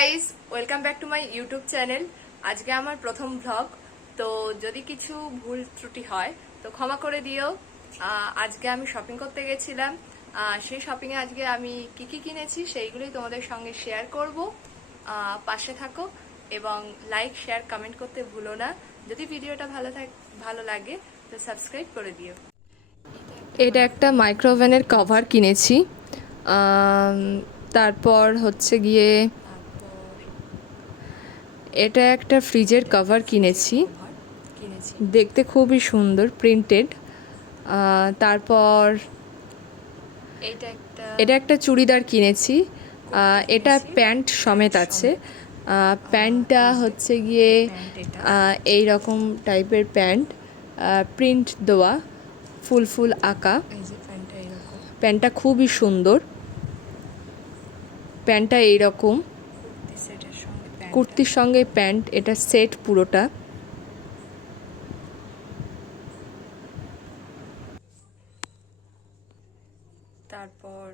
Guys, welcome back to my YouTube channel. আজকে আমার প্রথম ব্লগ, তো যদি কিছু ভুল ত্রুটি হয় তো ক্ষমা করে দিও। আজকে আমি শপিং করতে গেছিলাম। সেই শপিংয়ে আজকে আমি কি কি কিনেছি সেইগুলোই তোমাদের সঙ্গে শেয়ার করব। পাশে থাকো এবং লাইক শেয়ার কমেন্ট করতে ভুলো না। যদি ভিডিওটা ভালো লাগে তো সাবস্ক্রাইব করে দিও। এটা একটা মাইক্রোওভেনের কভার কিনেছি। তারপর হচ্ছে গিয়ে এটা একটা ফ্রিজের কভার কিনেছি, দেখতে খুবই সুন্দর, প্রিন্টেড। তারপর এটা একটা চুড়িদার কিনেছি। এটা প্যান্ট সমেত আছে। প্যান্টটা হচ্ছে গিয়ে এই রকম টাইপের প্যান্ট, প্রিন্ট দেওয়া, ফুল ফুল আঁকা। প্যান্টটা খুবই সুন্দর। প্যান্টটা এইরকম কুর্তির সঙ্গে প্যান্ট, এটা সেট পুরোটা। তারপর